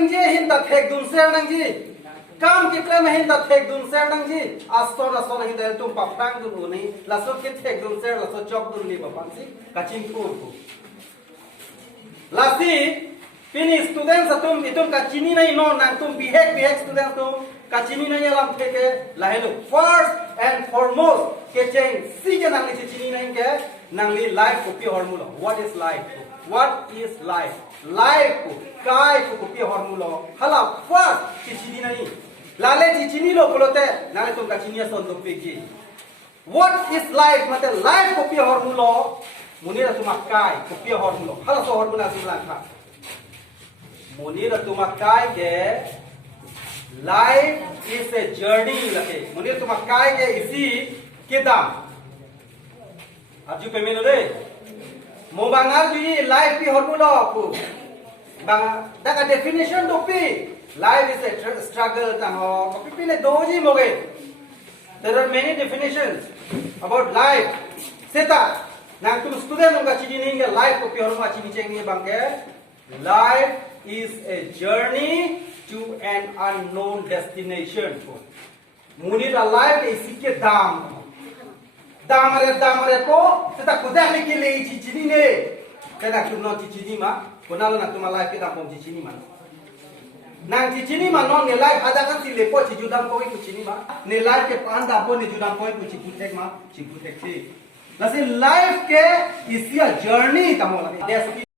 nang ji hin ta thek dun ser nang ji kam ki klem hin ta thek dun ser nang ji aston hin ta tum pa prang dun uni la so ki thek dun ser la so chok dun li ba pan si ka chin pu la si pini students atum itum ka chini nai no nang tum behave students tum ka chini nai alam theke la hello first and foremost ke cheng si ke nang li chini nai ke nang li life ko pi hormulo what is life life ko kai ko pi hormulo hala first chini nai lale chini lo kolote nang tum ka chini son tum pi ki what is life mate life ko pi hormulo munira tum kai ko pi hormulo hala so hormula sim la kha munira tum kai ke life is a journey lake munira tum kai ke isi kedam aju pe meno de mo bangar ji life pi hormulo ku bang da ka definition do pi life is a struggle tam ho ko pi le doji mo ge there are many definitions about life seta nang tum student ka chini ning life ko pi horma chini cheng ni bang ke life is a journey to an unknown destination munira life is ke damare ko seta kuda le ke le chini ne kada tum no chini ma konalo na tum life ke dam pom chini ma nang chini ma non ne life ada kan si le po chi judam ko ku chini ma ne life ke pan da po ne judam ko ku chi putek ma chi putek thi la se life ke is a journey tamo la